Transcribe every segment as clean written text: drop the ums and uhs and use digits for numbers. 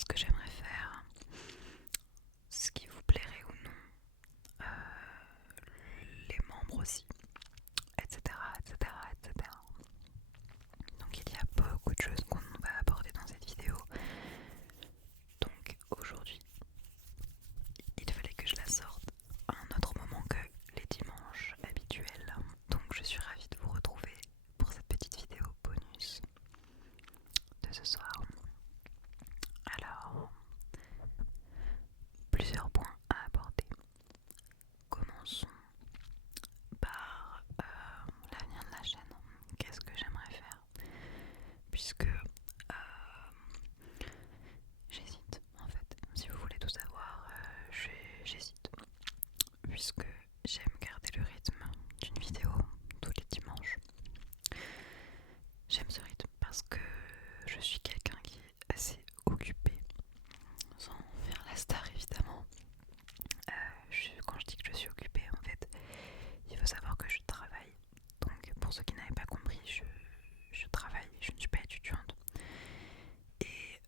ce que j'aimerais faire, ce qui vous plairait ou non, les membres aussi, etc., etc., etc. Donc il y a beaucoup de choses qu'on va aborder dans cette vidéo. Donc aujourd'hui, il fallait que je la sorte à un autre moment que les dimanches habituels. Donc je suis ravie de vous retrouver pour cette petite vidéo bonus de ce soir. Alors, plusieurs points à aborder. Commençons par l'avenir de la chaîne. Qu'est-ce que j'aimerais faire? Puisque j'hésite en fait. Si vous voulez tout savoir, j'hésite. Puisque j'aime garder le rythme d'une vidéo tous les dimanches. J'aime ce rythme parce que je suis quelqu'un qui est assez occupé, sans faire la star évidemment. Quand je dis que je suis occupée, en fait, il faut savoir que je travaille. Donc pour ceux qui n'avaient pas compris, je travaille, je ne suis pas étudiante. Et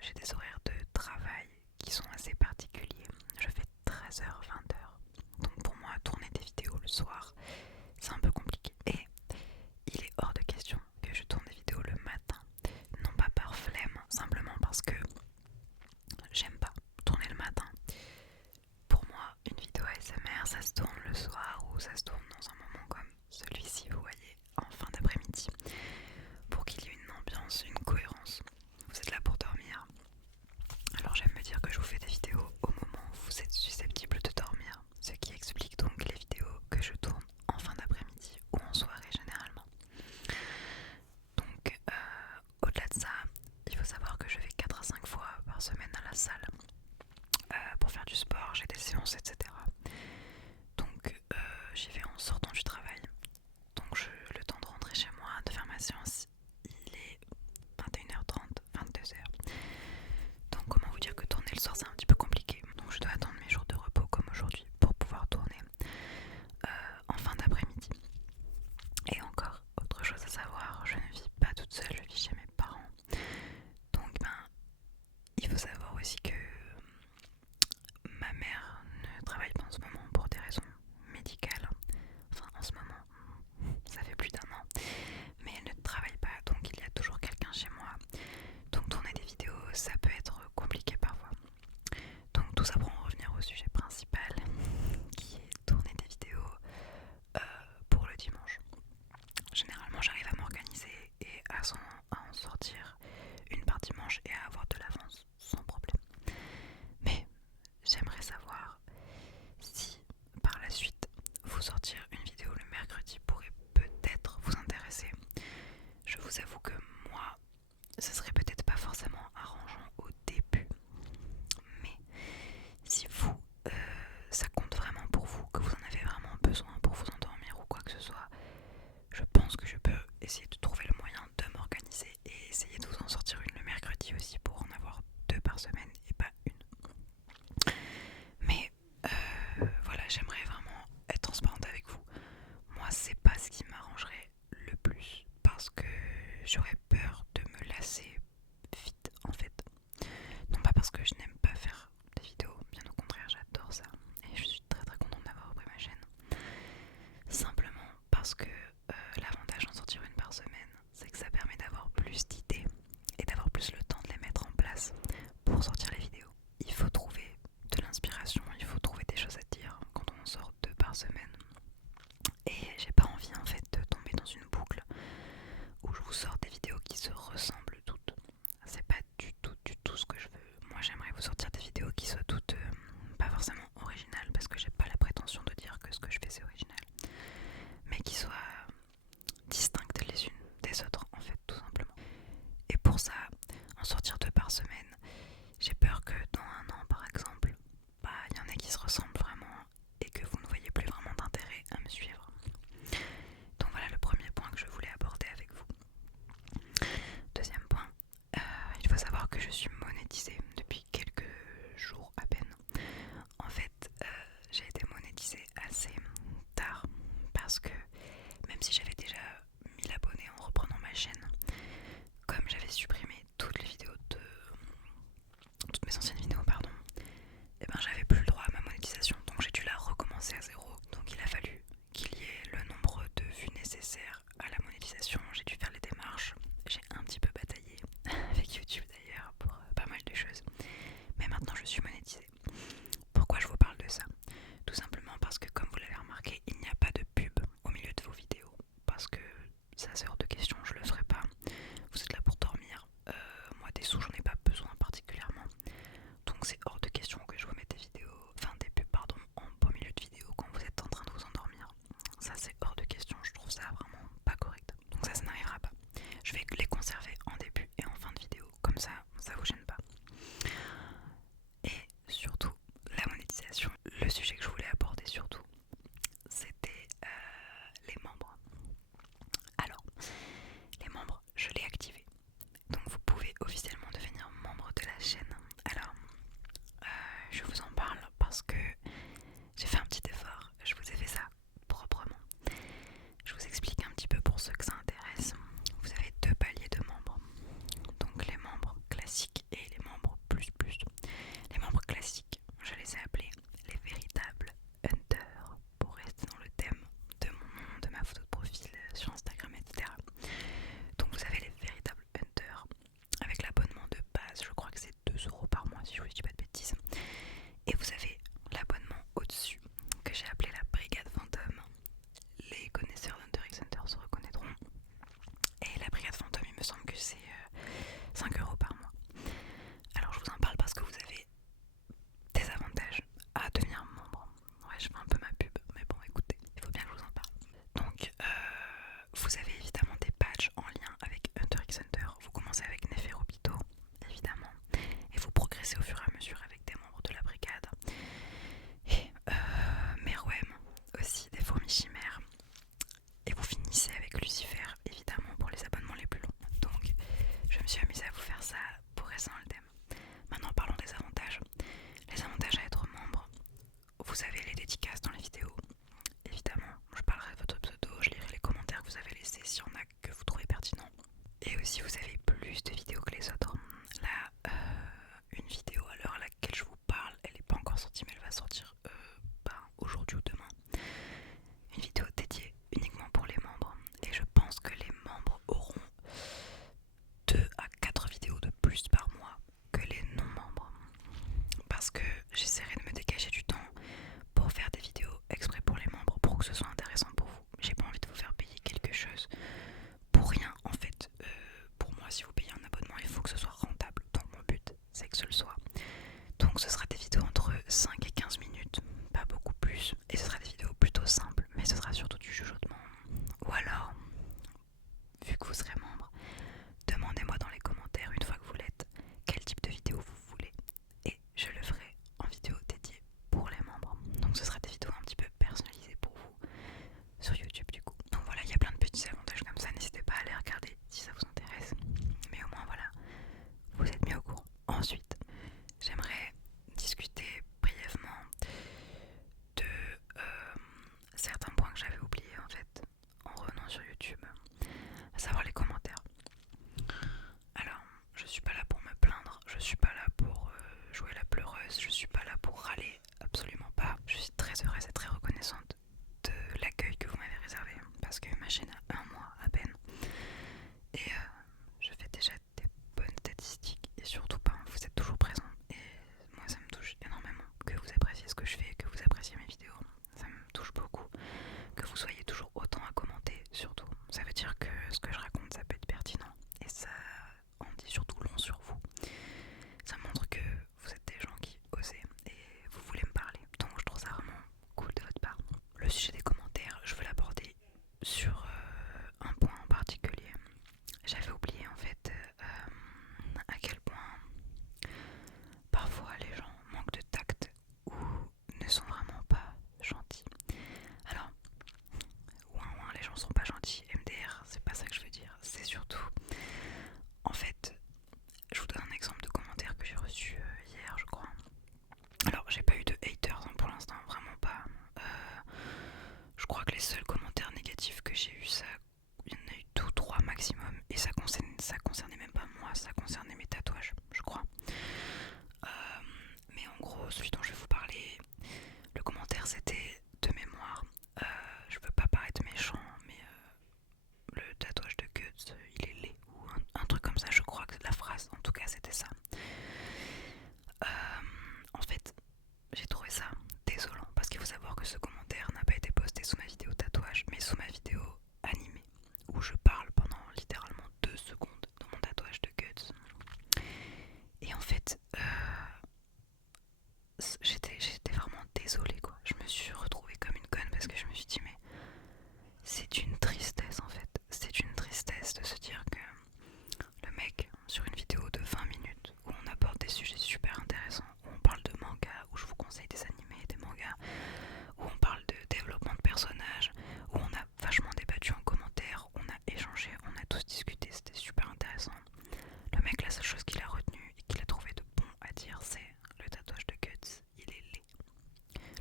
j'ai des horaires de travail qui sont assez particuliers. Je fais 13h-20h. Donc pour moi, tourner des vidéos le soir, c'est un peu compliqué. Et il est hors de question que je tourne des vidéos le matin. Non pas par flemme, simplement parce que j'aime pas tourner le matin. Pour moi, une vidéo ASMR, ça se tourne le soir ou ça se tourne dans un moment comme celui-ci, vous voyez, en fin d'après-midi, pour qu'il y ait une ambiance, une cohérence. Vous êtes là pour dormir. Alors j'aime me dire que je vous fais des vidéos au moment où vous êtes susceptible de dormir, ce qui explique donc les vidéos que je tourne en fin d'après-midi ou en soirée généralement. Donc au-delà de ça, il faut savoir que je vais 4 à 5 fois par semaine à la salle pour faire du sport, j'ai des séances, etc. Donc j'y vais en sortant du travail. Donc le temps de rentrer chez moi, de faire ma séance, il est 21h30, 22h. Donc comment vous dire que tourner le soir c'est un petit peu compliqué. Donc je dois attendre mes jours de repos comme aujourd'hui pour pouvoir tourner en fin d'après-midi. Et encore, autre chose à savoir, je ne vis pas toute seule, je vis chez mes parents. Donc il faut savoir aussi que ma mère ne travaille pas en ce moment pour des raisons médicales. Enfin en ce moment, ça fait plus d'un an. Mais elle ne travaille pas, donc il y a toujours quelqu'un chez moi. Donc tourner des vidéos, ça peut être compliqué parfois. Donc tout ça pour en revenir au sujet principal, qui est tourner des vidéos pour le dimanche. Généralement j'arrive à m'organiser et à en sortir une par dimanche et à avoir de l'avance sans problème. Mais j'aimerais savoir si par la suite vous sortir une vidéo le mercredi pourrait peut-être vous intéresser. Je vous avoue que moi, ce serait peut-être pas forcément arrangeant au début, mais si vous, ça compte vraiment pour vous, que vous en avez vraiment besoin pour vous endormir ou quoi que ce soit, je pense que je peux essayer de trouver le moyen de m'organiser et essayer de vous en sortir une le mercredi aussi pour en avoir 2 par semaine et pas une. Mais voilà, j'aimerais vraiment être transparente avec vous. Moi, c'est pas ce qui m'arrangerait le plus parce que j'aurais peur de me lasser vite en fait. Non pas parce que je n'aime pas faire des vidéos, bien au contraire, j'adore ça et je suis très très contente d'avoir repris ma chaîne. Simplement parce que l'avantage d'en sortir une par semaine, c'est que ça permet d'avoir plus d'idées et d'avoir plus le temps de les mettre en place pour sortir les vidéos. Il faut trouver de l'inspiration, il faut trouver des choses à dire quand on en sort 2 par semaine. Et j'ai pas envie en fait de tomber dans une boucle où je vous sors des vidéos qui se ressemblent toutes. C'est pas du tout ce que je veux. Moi j'aimerais vous sortir des vidéos qui soient toutes pas forcément originales parce que j'ai pas la prétention de dire que ce que je fais c'est original, mais qui soient distinctes les unes des autres en fait tout simplement. Et pour ça, en sortir 2 par semaine, j'ai peur que dans un an par exemple, il y en ait qui se ressemblent vraiment et que vous ne voyez plus vraiment d'intérêt à me suivre. Donc voilà le premier point que je voulais aborder avec vous. Deuxième point, il faut savoir que je suis monétisée depuis quelques jours à peine. En fait, j'ai été monétisée assez tard parce que même si j'avais déjà 1000 abonnés en reprenant ma chaîne, comme j'avais supprimé toutes les vidéos j'essaierai de me dégager du temps pour faire des vidéos exprès pour les membres, pour que ce soit intéressant pour vous. J'ai pas envie de vous faire payer quelque chose pour rien en fait. Pour moi, si vous payez un abonnement, il faut que ce soit rentable. Donc mon but, c'est que ce le soit. Donc ce sera des vidéos entre 5 et 15 minutes, pas beaucoup plus. Et ce sera des vidéos plutôt simples, mais ce sera surtout du chuchotement. Ou alors, vu que vous serez membre, demandez-moi dans les commentaires une fois que vous l'êtes quel type de vidéo vous voulez. Et je le ferai en vidéo dédiée pour les membres. Donc ce sera des vidéos un petit peu personnalisées pour vous sur YouTube du coup. Donc voilà, il y a plein de petits avantages comme ça, n'hésitez pas à les regarder si ça vous intéresse. Mais au moins voilà, vous êtes mis au courant. Ensuite, j'aimerais discuter brièvement de certains points que j'avais oubliés en fait en revenant sur YouTube, à savoir les commentaires. Alors, je suis pas là pour me plaindre, je suis pas là pour jouer la pleureuse, je suis pas là pour râler, absolument pas. Je suis très heureuse et très reconnaissante de l'accueil que vous m'avez réservé parce que ma chaîne a 1 mois à peine et je fais déjà des bonnes statistiques et surtout vous êtes toujours présents et moi ça me touche énormément que vous appréciez ce que je fais, que vous appréciez mes vidéos, ça me touche beaucoup, que vous soyez toujours autant à commenter surtout, ça veut dire que ce que je raconte ça peut être pertinent et ça en dit surtout long sur vous, ça montre que vous êtes des gens qui osent et vous voulez me parler, donc je trouve ça vraiment cool de votre part. Le sujet des commentaires, je veux l'aborder sur un point en particulier. J'avais oublié en fait à quel point parfois les gens manquent de tact ou ne sont vraiment pas gentils. Alors, ouin, les gens sont pas gentils, MDR, c'est pas ça que je veux dire. C'est surtout, en fait, je vous donne un exemple de commentaire que j'ai reçu hier, je crois. Alors, j'ai pas eu de haters pour l'instant, vraiment pas. Je crois que les seuls commentaires négatifs que j'ai eu, il y en a eu 2 ou 3 maximum, et ça concernait même pas moi, ça concernait mes tatouages, je crois. Mais en gros, celui dont je vais vous parler, le commentaire c'était de mémoire. Je veux pas paraître méchant, mais le tatouage de Guts, il est laid, ou un truc comme ça, je crois que la phrase, en tout cas, c'était ça. En fait, j'ai trouvé ça désolant, parce qu'il faut savoir que ce commentaire n'a pas été posté sous ma vidéo tatouage, mais sous ma vidéo animée, où je parle pendant littéralement 2 secondes dans mon tatouage de Guts. Et en fait, j'étais vraiment désolée quoi. Je me suis retrouvée comme une conne parce que je me suis dit mais c'est une tristesse en fait. C'est une tristesse de se dire que le mec sur une vidéo de 20 minutes où on aborde des sujets super intéressants, où on parle de manga, où je vous conseille des animés, des mangas, où on parle de développement de personnages, où on a vachement débattu en commentaire, on a échangé, on a tous discuté, c'était super intéressant. Le mec, la seule chose qu'il a retenue et qu'il a trouvé de bon à dire, c'est le tatouage de Guts, il est laid.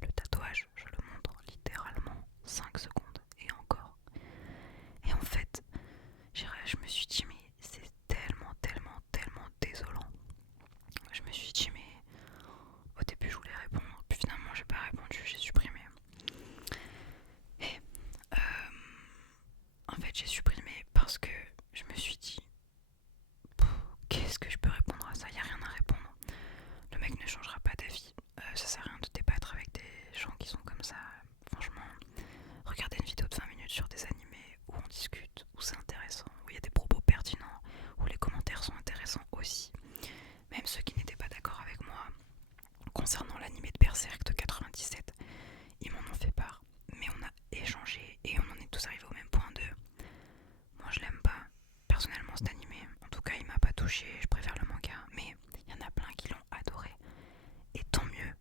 Le tatouage, je le montre littéralement 5 secondes et encore. Et en fait, je me suis dit, mais c'est tellement désolant. Je me suis dit, mais au début, je voulais répondre, puis finalement, j'ai pas répondu, j'ai supprimé. Et en fait, j'ai supprimé parce que je me suis dit, qu'est-ce que je peux répondre à ça? Il n'y a rien à répondre. Le mec ne changera pas d'avis. Ça sert à rien de débattre avec des gens qui sont comme ça. Franchement, regardez une vidéo de 20 minutes sur des animés où on discute, où c'est intéressant, où il y a des propos pertinents, où les commentaires sont intéressants aussi. Même ceux qui n'étaient pas d'accord avec moi concernant l'animé de Berserk de 97, ils m'en ont fait part. Mais on a échangé et on en est tous arrivés au même point de moi je l'aime pas personnellement cet animé, en tout cas il m'a pas touché, je préfère le manga, mais il y en a plein qui l'ont adoré. Et tant mieux,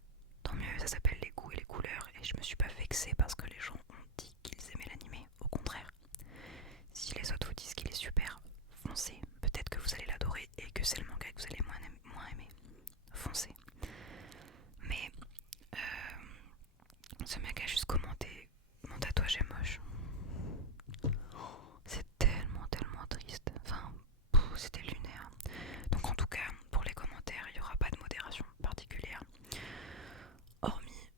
ça s'appelle les goûts et les couleurs et je me suis pas vexée parce que les gens ont dit qu'ils aimaient l'animé, au contraire. Si les autres vous disent qu'il est super, foncez, peut-être que vous allez l'adorer et que c'est le manga que vous allez moins aimer, foncez. Mais ce mec a juste commenté mon tatouage est moche. C'est tellement triste. Enfin, c'était lunaire. Donc en tout cas, pour les commentaires, il n'y aura pas de modération particulière. Hormis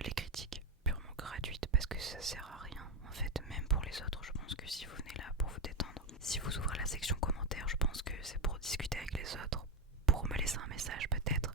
les critiques purement gratuites, parce que ça sert à rien. En fait, même pour les autres, je pense que si vous venez là pour vous détendre, si vous ouvrez la section commentaires, je pense que c'est pour discuter avec les autres, pour me laisser un message peut-être,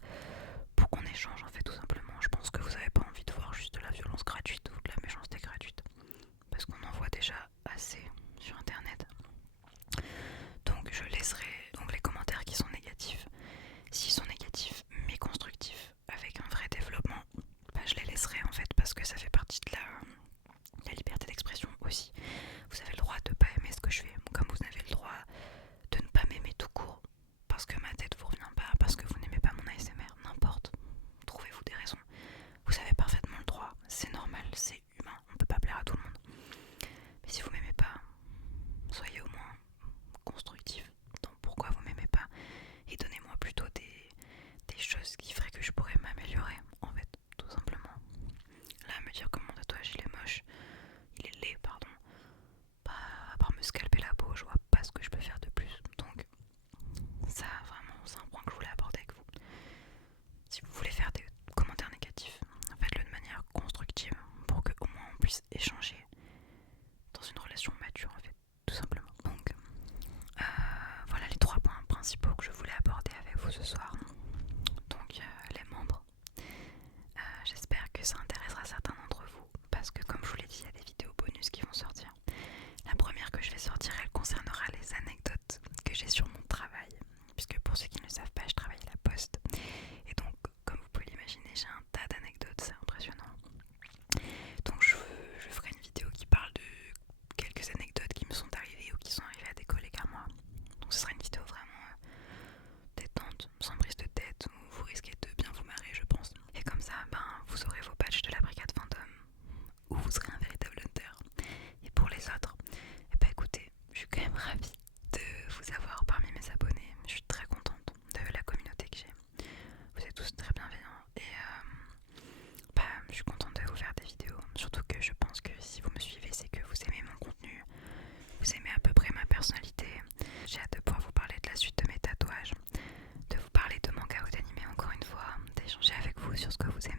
chose que vous aimez.